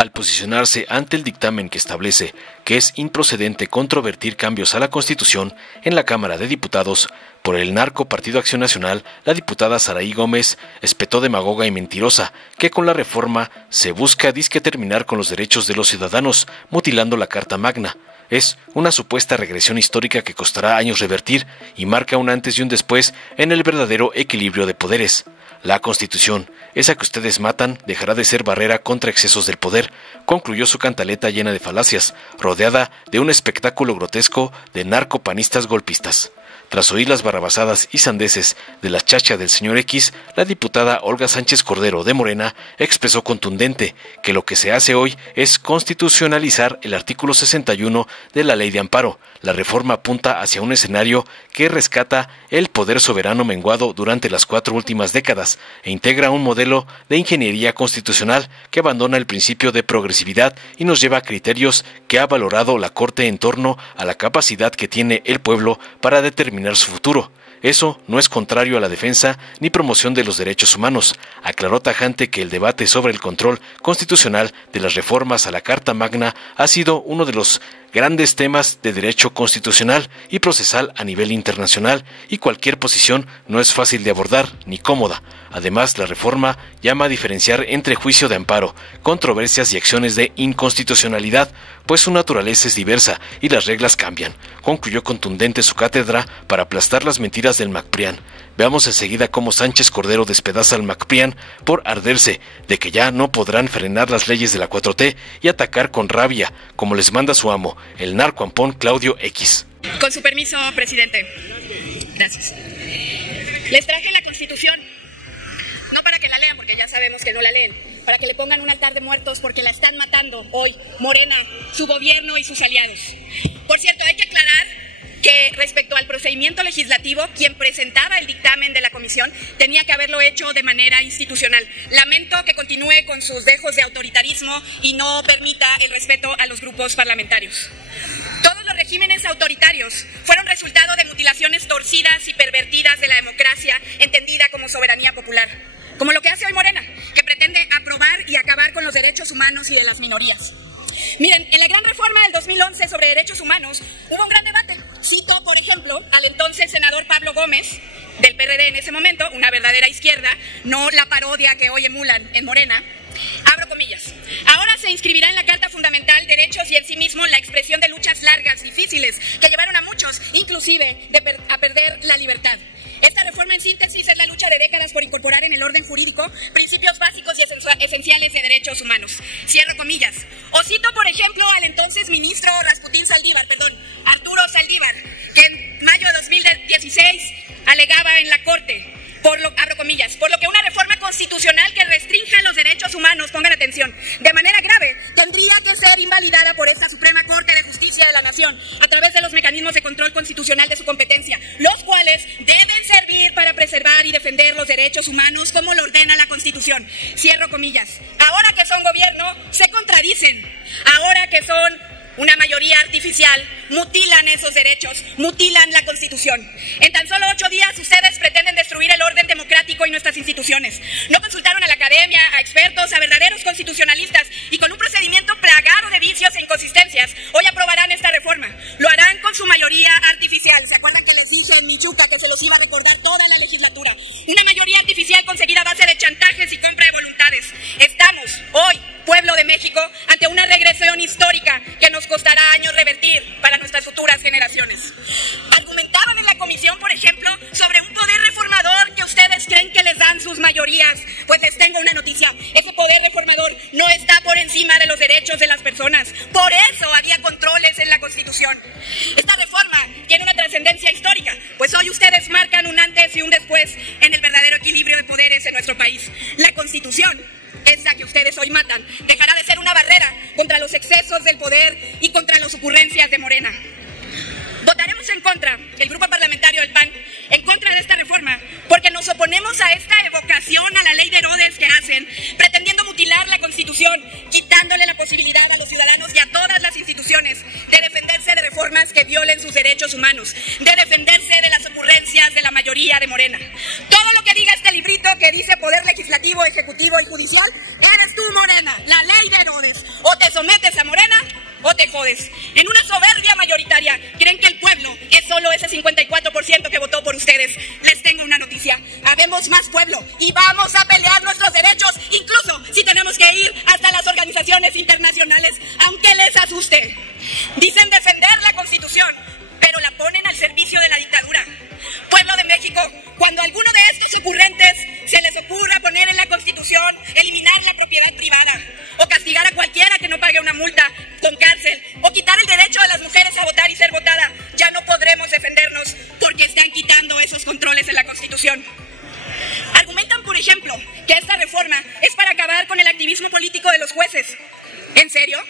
Al posicionarse ante el dictamen que establece que es improcedente controvertir cambios a la Constitución en la Cámara de Diputados, por el narco Partido Acción Nacional, la diputada Saraí Gómez espetó demagoga y mentirosa que con la reforma se busca disque terminar con los derechos de los ciudadanos, mutilando la Carta Magna. Es una supuesta regresión histórica que costará años revertir y marca un antes y un después en el verdadero equilibrio de poderes. La Constitución, esa que ustedes matan, dejará de ser barrera contra excesos del poder, concluyó su cantaleta llena de falacias, rodeada de un espectáculo grotesco de narcopanistas golpistas. Tras oír las barrabasadas y sandeces de la chacha del señor X, la diputada Olga Sánchez Cordero de Morena expresó contundente que lo que se hace hoy es constitucionalizar el artículo 61 de la Ley de Amparo. La reforma apunta hacia un escenario que rescata el poder soberano menguado durante las 4 últimas décadas e integra un modelo de ingeniería constitucional que abandona el principio de progresividad y nos lleva a criterios que ha valorado la Corte en torno a la capacidad que tiene el pueblo para determinar su futuro. Eso no es contrario a la defensa ni promoción de los derechos humanos. Aclaró tajante que el debate sobre el control constitucional de las reformas a la Carta Magna ha sido uno de los grandes temas de derecho constitucional y procesal a nivel internacional, y cualquier posición no es fácil de abordar ni cómoda. Además, la reforma llama a diferenciar entre juicio de amparo, controversias y acciones de inconstitucionalidad, pues su naturaleza es diversa y las reglas cambian. Concluyó contundente su cátedra para aplastar las mentiras del MacPrián. Veamos enseguida cómo Sánchez Cordero despedaza al MacPrián por arderse de que ya no podrán frenar las leyes de la 4T y atacar con rabia, como les manda su amo, el narcoampón Claudio X. Con su permiso, presidente. Gracias. Les traje la Constitución, no para que la lean, porque ya sabemos que no la leen, para que le pongan un altar de muertos, porque la están matando hoy Morena, su gobierno y sus aliados. Por cierto, hay que aclarar que respecto al procedimiento legislativo, quien presentaba el dictamen de la comisión tenía que haberlo hecho de manera institucional. Lamento que continúe con sus dejos de autoritarismo y no permita el respeto a los grupos parlamentarios. Todos los regímenes autoritarios fueron resultado de mutilaciones torcidas y pervertidas de la democracia entendida como soberanía popular, como lo que hace hoy Morena, que pretende aprobar y acabar con los derechos humanos y de las minorías. Miren, en la gran reforma del 2011 sobre derechos humanos hubo un gran debate. Cito, por ejemplo, al entonces senador Pablo Gómez, del PRD en ese momento, una verdadera izquierda, no la parodia que hoy emulan en Morena. Abro comillas. Ahora se inscribirá en la Carta Fundamental derechos y en sí mismo la expresión de luchas largas, difíciles, que llevaron a muchos, inclusive, a perder la libertad. Esta reforma, en síntesis, es la lucha de décadas por incorporar en el orden jurídico principios básicos y esenciales de derechos humanos. Cierro comillas. O cito, por ejemplo, al entonces ministro Arturo Saldívar, que en mayo de 2016 alegaba en la Corte, abro comillas, por lo que una reforma constitucional que restrinja los derechos humanos, pongan atención, de manera grave, tendría que ser invalidada por esta Suprema Corte de Justicia de la Nación, a través de los mecanismos de control constitucional de su competencia, los cuales deben servir para preservar y defender los derechos humanos como lo ordena la Constitución. Cierro comillas. Ahora que son gobierno, se contradicen. Ahora que son una mayoría artificial, mutilan esos derechos, mutilan la Constitución. En tan solo 8 días ustedes pretenden destruir el orden democrático y nuestras instituciones. No consultaron a la academia, a expertos, a verdaderos constitucionalistas, y con un procedimiento plagado de vicios e inconsistencias, hoy aprobarán esta reforma. Lo harán con su mayoría artificial. ¿Se acuerdan que les dije en Michuca que se los iba a recordar toda la legislatura? Una mayoría artificial conseguida a base de chantajes y compra de voluntades. Estamos hoy, pueblo de México, ante una regresión histórica que nos costará años revertir para nuestras futuras generaciones. Argumentaban en la comisión, por ejemplo, sobre un poder reformador que ustedes creen que les dan sus mayorías. Pues les tengo una noticia: ese poder reformador no está por encima de los derechos de las personas. Por eso había controles en la Constitución. Esta reforma tiene una trascendencia histórica, pues hoy ustedes marcan un antes y un después en el verdadero equilibrio de poderes en nuestro país. La Constitución, esa que ustedes hoy matan, dejará de ser una barrera contra los excesos del poder y contra las ocurrencias de Morena. Votaremos en contra, el grupo parlamentario del PAN, en contra de esta reforma, porque nos oponemos a esta evocación a la ley de Herodes que hacen, pretendiendo mutilar la Constitución, quitándole la posibilidad a los ciudadanos y a todas las instituciones de defenderse de reformas que violen sus derechos humanos, de defenderse de las ocurrencias de la mayoría de Morena. Todo lo que diga este librito que dice poder legislativo, ejecutivo y judicial, eres tú, Morena, la ley de Herodes. jodes. En una soberbia mayoritaria, creen que el pueblo es solo ese 54% que votó por ustedes. Les tengo una noticia. Habemos más pueblo y vamos a pelear nuestros derechos, incluso si tenemos que ir hasta las organizaciones internacionales, aunque les asuste. Dicen defender la Constitución, pero la ponen al servicio de la dictadura. Pueblo de México, cuando a alguno de estos ocurrentes se les ocurra poner en la Constitución eliminar la propiedad privada, o castigar a cualquiera que no pague una multa con cárcel, o quitar el derecho de las mujeres a votar y ser votada, ya no podremos defendernos porque están quitando esos controles en la Constitución. Argumentan, por ejemplo, que esta reforma es para acabar con el activismo político de los jueces. ¿En serio?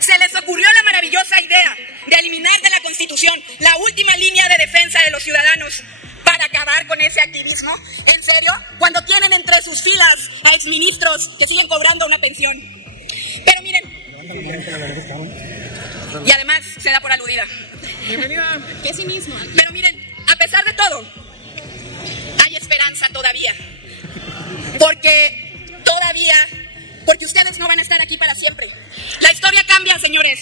¿Se les ocurrió la maravillosa idea de eliminar de la Constitución la última línea de defensa de los ciudadanos para acabar con ese activismo? ¿En serio? Cuando tienen entre sus filas a exministros que siguen cobrando una pensión. Pero miren, y además se da por aludida. ¿Qué cinismo? Pero miren, a pesar de todo, hay esperanza todavía. Porque ustedes no van a estar aquí para siempre. La historia cambia, señores.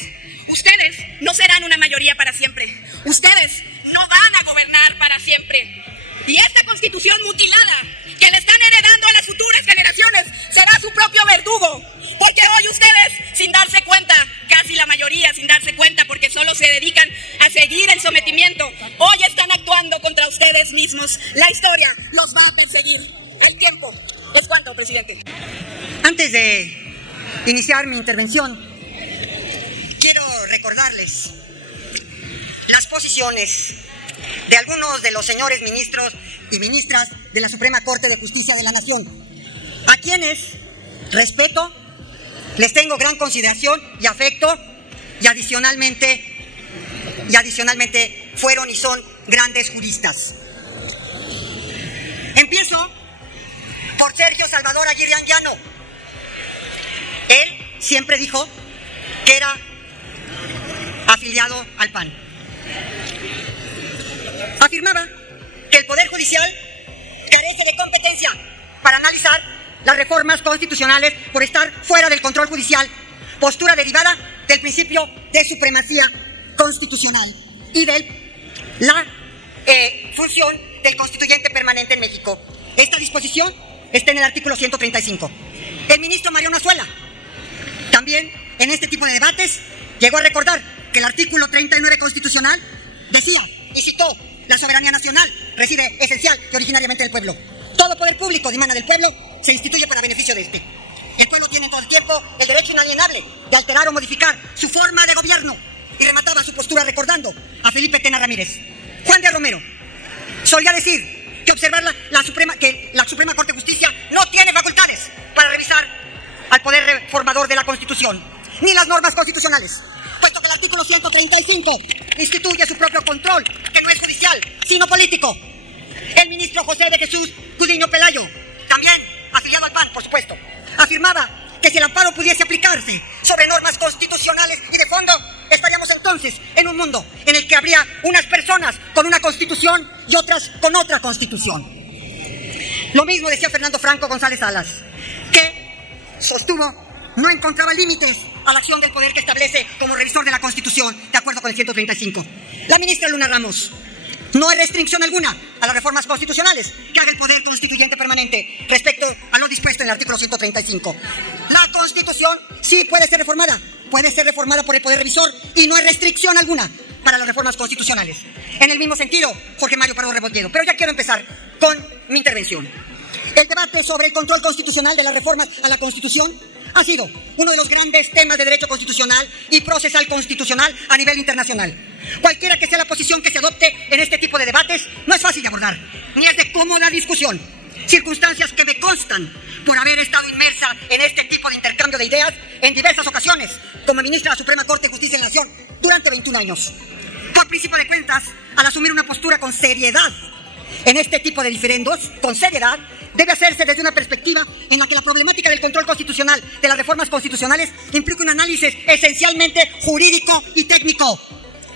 Ustedes no serán una mayoría para siempre. Ustedes no van a gobernar para siempre. Y esta Constitución mutilada que le están heredando a las futuras generaciones será su propio verdugo. Porque hoy ustedes, sin darse cuenta, casi la mayoría sin darse cuenta porque solo se dedican a seguir el sometimiento, hoy están actuando contra ustedes mismos. La historia los va a perseguir. El tiempo es cuánto, presidente. Antes de iniciar mi intervención, quiero recordarles las posiciones de algunos de los señores ministros y ministras de la Suprema Corte de Justicia de la Nación, a quienes respeto, les tengo gran consideración y afecto, y adicionalmente fueron y son grandes juristas. Empiezo por Sergio Salvador Aguirre Anguiano. Él siempre dijo que era afiliado al PAN. Afirmaba que el Poder Judicial carece de competencia para analizar las reformas constitucionales por estar fuera del control judicial, postura derivada del principio de supremacía constitucional y de la función del constituyente permanente en México. Esta disposición está en el artículo 135. El ministro Mariano Azuela también en este tipo de debates llegó a recordar que el artículo 39 constitucional decía, y citó, la soberanía nacional reside esencial y originariamente del pueblo. Todo poder público dimana del pueblo se instituye para beneficio de este. El pueblo tiene todo el tiempo el derecho inalienable de alterar o modificar su forma de gobierno. Y remataba su postura recordando a Felipe Tena Ramírez. Juan de Romero solía decir que observar la Suprema Corte de Justicia no tiene facultades para revisar al poder reformador de la Constitución, ni las normas constitucionales, puesto que el artículo 135 instituye su propio control, que no es judicial, sino político. El ministro José de Jesús Gudiño Pelayo, también afiliado al PAN, por supuesto, afirmaba que si el amparo pudiese aplicarse sobre normas constitucionales y de fondo, estaríamos entonces en un mundo en el que habría unas personas con una constitución y otras con otra constitución. Lo mismo decía Fernando Franco González Salas, que sostuvo no encontraba límites a la acción del poder que establece como revisor de la Constitución, de acuerdo con el 135. La ministra Luna Ramos: no hay restricción alguna a las reformas constitucionales que haga el poder constituyente permanente respecto a lo dispuesto en el artículo 135. La Constitución sí puede ser reformada por el poder revisor y no hay restricción alguna para las reformas constitucionales. En el mismo sentido, Jorge Mario Pardo Rebolledo. Pero ya quiero empezar con mi intervención. El debate sobre el control constitucional de las reformas a la Constitución ha sido uno de los grandes temas de derecho constitucional y procesal constitucional a nivel internacional. Cualquiera que sea la posición que se adopte en este tipo de debates, no es fácil de abordar, ni es de cómoda discusión. Circunstancias que me constan por haber estado inmersa en este tipo de intercambio de ideas en diversas ocasiones, como ministra de la Suprema Corte de Justicia de la Nación durante 21 años. Por principio de cuentas, al asumir una postura con seriedad en este tipo de diferendos, con seriedad, debe hacerse desde una perspectiva en la que la problemática del control constitucional de las reformas constitucionales implica un análisis esencialmente jurídico y técnico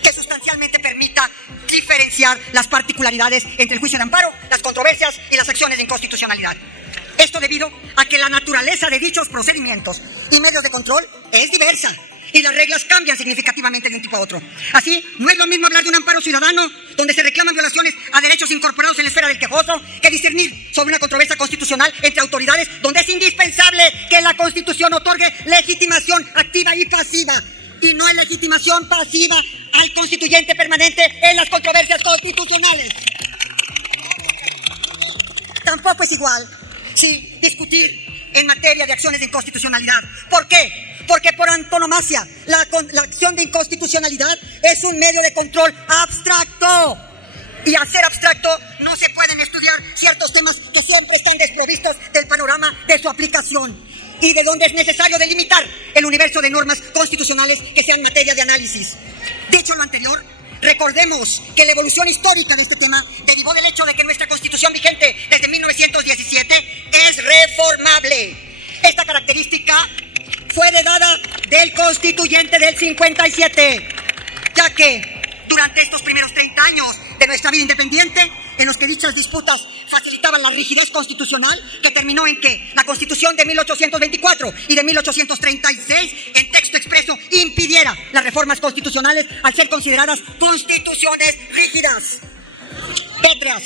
que sustancialmente permita diferenciar las particularidades entre el juicio de amparo, las controversias y las acciones de inconstitucionalidad. Esto debido a que la naturaleza de dichos procedimientos y medios de control es diversa y las reglas cambian significativamente de un tipo a otro. Así, no es lo mismo hablar de un amparo ciudadano, donde se reclaman violaciones a derechos incorporados en la esfera del quejoso, que discernir sobre una controversia constitucional entre autoridades, donde es indispensable que la Constitución otorgue legitimación activa y pasiva, y no en legitimación pasiva al constituyente permanente en las controversias constitucionales. Tampoco es igual, sí, discutir en materia de acciones de inconstitucionalidad. ¿Por qué? Porque por antonomasia, la acción de inconstitucionalidad es un medio de control abstracto. Y al ser abstracto, no se pueden estudiar ciertos temas que siempre están desprovistos del panorama de su aplicación, y de donde es necesario delimitar el universo de normas constitucionales que sean materia de análisis. Dicho lo anterior, recordemos que la evolución histórica de este tema derivó del hecho de que nuestra Constitución vigente desde 1917 es reformable. Esta característica fue heredada del constituyente del 57, ya que durante estos primeros 30 años de nuestra vida independiente, en los que dichas disputas facilitaban la rigidez constitucional, que terminó en que la Constitución de 1824 y de 1836, en texto expreso, impidiera las reformas constitucionales al ser consideradas constituciones rígidas, pétreas.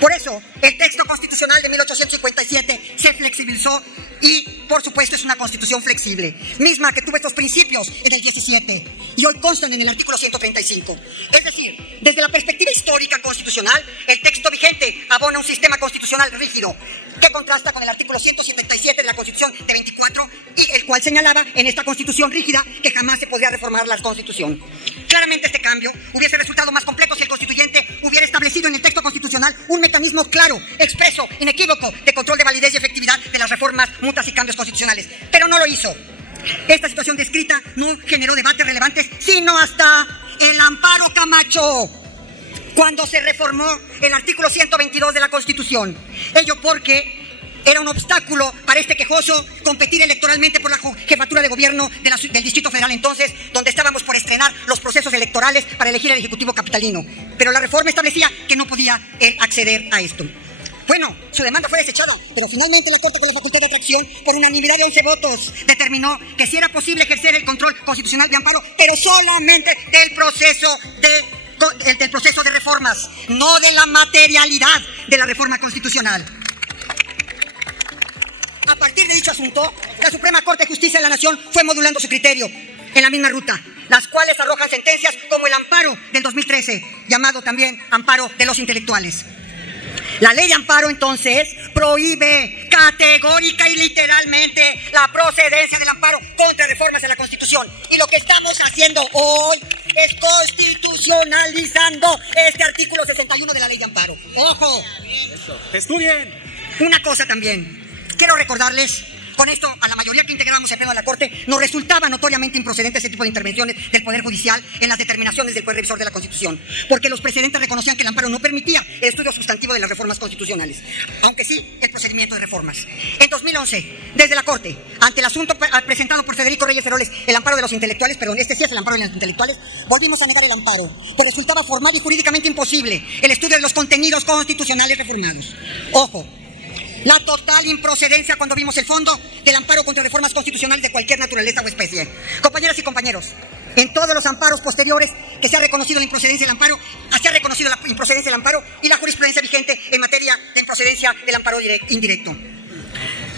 Por eso, el texto constitucional de 1857 se flexibilizó y, por supuesto, es una constitución flexible, misma que tuvo estos principios en el 17 y hoy constan en el artículo 135. Es decir, desde la perspectiva histórica constitucional, el texto vigente abona un sistema constitucional rígido que contrasta con el artículo 177 de la Constitución de 24, y el cual señalaba en esta constitución rígida que jamás se podría reformar la Constitución. Claramente este cambio hubiese resultado más complejo si el constituyente hubiera establecido en el texto constitucional un mecanismo claro, expreso, inequívoco de control de validez y efectividad de las reformas, mutas y cambios constitucionales, pero no lo hizo. Esta situación descrita no generó debates relevantes sino hasta el amparo Camacho, cuando se reformó el artículo 122 de la Constitución. Ello porque era un obstáculo para este quejoso competir electoralmente por la jefatura de gobierno del Distrito Federal entonces, donde estábamos por estrenar los procesos electorales para elegir al Ejecutivo capitalino. Pero la reforma establecía que no podía él acceder a esto. Bueno, su demanda fue desechada, pero finalmente la Corte, con la facultad de atracción, por unanimidad de 11 votos, determinó que sí era posible ejercer el control constitucional de amparo, pero solamente del proceso de reformas, no de la materialidad de la reforma constitucional. A partir de dicho asunto, la Suprema Corte de Justicia de la Nación fue modulando su criterio en la misma ruta, las cuales arrojan sentencias como el amparo del 2013, llamado también amparo de los intelectuales. La ley de amparo, entonces, prohíbe categórica y literalmente la procedencia del amparo contra reformas de la Constitución. Y lo que estamos haciendo hoy es constitucionalizando este artículo 61 de la ley de amparo. ¡Ojo! ¡Estudien! Una cosa también. Quiero recordarles, con esto a la mayoría que integramos el pleno de la Corte, nos resultaba notoriamente improcedente ese tipo de intervenciones del Poder Judicial en las determinaciones del Poder Revisor de la Constitución, porque los precedentes reconocían que el amparo no permitía el estudio sustantivo de las reformas constitucionales, aunque sí el procedimiento de reformas. En 2011, desde la Corte, ante el asunto presentado por Federico Reyes Heroles, el amparo de los intelectuales, perdón, este sí es el amparo de los intelectuales, volvimos a negar el amparo, pues resultaba formal y jurídicamente imposible el estudio de los contenidos constitucionales reformados. Ojo, la total improcedencia cuando vimos el fondo del amparo contra reformas constitucionales de cualquier naturaleza o especie. Compañeras y compañeros, en todos los amparos posteriores que se ha reconocido la improcedencia del amparo, se ha reconocido la improcedencia del amparo y la jurisprudencia vigente en materia de improcedencia del amparo indirecto.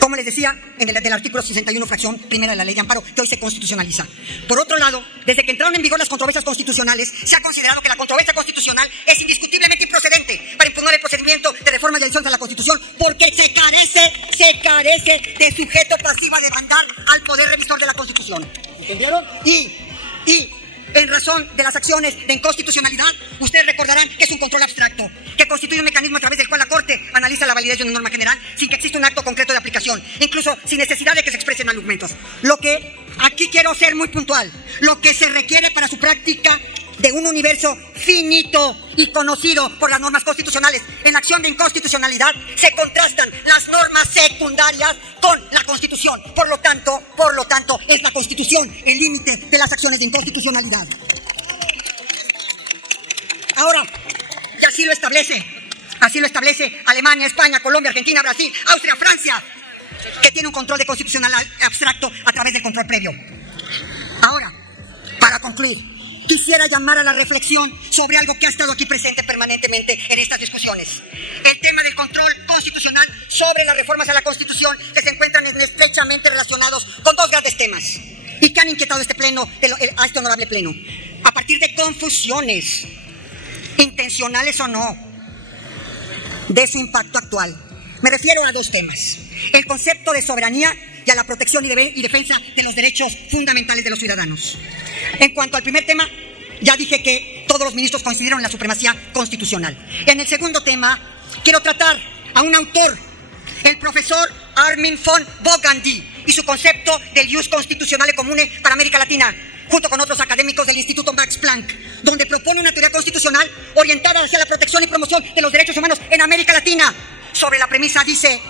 Como les decía, en el del artículo 61, fracción primera de la ley de amparo, que hoy se constitucionaliza. Por otro lado, desde que entraron en vigor las controversias constitucionales, se ha considerado que la controversia constitucional es indiscutiblemente improcedente para impugnar el procedimiento de reforma y adiciones a la Constitución, porque se carece de sujeto pasivo a demandar al Poder Revisor de la Constitución. ¿Entendieron? Y en razón de las acciones de inconstitucionalidad, ustedes recordarán que es un control abstracto, que constituye un mecanismo a través del cual la Corte analiza la validez de una norma general sin que exista un acto concreto de aplicación, incluso sin necesidad de que se expresen argumentos. Lo que aquí quiero ser muy puntual, lo que se requiere para su práctica de un universo finito y conocido por las normas constitucionales. En la acción de inconstitucionalidad se contrastan las normas secundarias con la Constitución. Por lo tanto, es la Constitución el límite de las acciones de inconstitucionalidad. Ahora, y así lo establece Alemania, España, Colombia, Argentina, Brasil, Austria, Francia, que tiene un control de constitucional abstracto a través del control previo. concluir, quisiera llamar a la reflexión sobre algo que ha estado aquí presente permanentemente en estas discusiones. El tema del control constitucional sobre las reformas a la Constitución, que se encuentran estrechamente relacionados con dos grandes temas y que han inquietado a este honorable pleno, a partir de confusiones, intencionales o no, de su impacto actual. Me refiero a dos temas: el concepto de soberanía y a la protección y defensa de los derechos fundamentales de los ciudadanos. En cuanto al primer tema, ya dije que todos los ministros coincidieron en la supremacía constitucional. En el segundo tema, quiero tratar a un autor, el profesor Armin von Bogandy, y su concepto del Ius Constitutionale Comune para América Latina, junto con otros académicos del Instituto Max Planck, donde propone una teoría constitucional orientada hacia la protección y promoción de los derechos humanos en América Latina. Sobre la premisa dice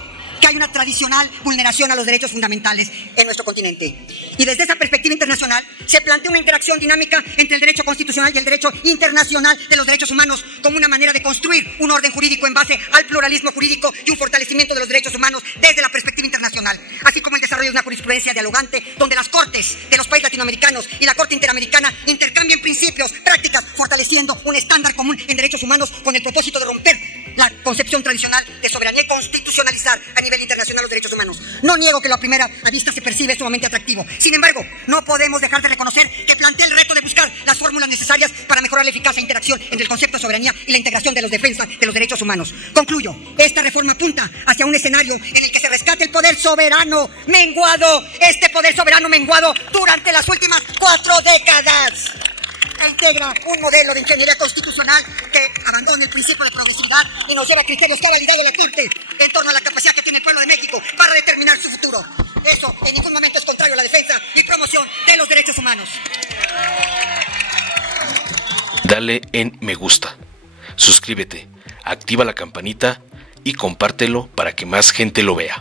que hay una tradicional vulneración a los derechos fundamentales en nuestro continente. Y desde esa perspectiva internacional se plantea una interacción dinámica entre el derecho constitucional y el derecho internacional de los derechos humanos como una manera de construir un orden jurídico en base al pluralismo jurídico y un fortalecimiento de los derechos humanos desde la perspectiva internacional, así como el desarrollo de una jurisprudencia dialogante donde las cortes de los países latinoamericanos y la Corte Interamericana intercambien principios, prácticas, fortaleciendo un estándar común en derechos humanos con el propósito de romper la concepción tradicional de soberanía y constitucionalizar a nivel internacional los derechos humanos. No niego que la primera a vista se percibe sumamente atractivo. Sin embargo, no podemos dejar de reconocer que plantea el reto de buscar las fórmulas necesarias para mejorar la eficaz interacción entre el concepto de soberanía y la integración de los defensas de los derechos humanos. Concluyo, esta reforma apunta hacia un escenario en el que se rescate el poder soberano menguado, este poder soberano menguado durante las últimas 4 décadas. E integra un modelo de ingeniería constitucional que abandona el principio de progresividad y nos lleva a criterios que ha validado la Corte en torno a la capacidad que tiene el pueblo de México para determinar su futuro. Eso en ningún momento es contrario a la defensa y promoción de los derechos humanos. Dale en me gusta, suscríbete, activa la campanita y compártelo para que más gente lo vea.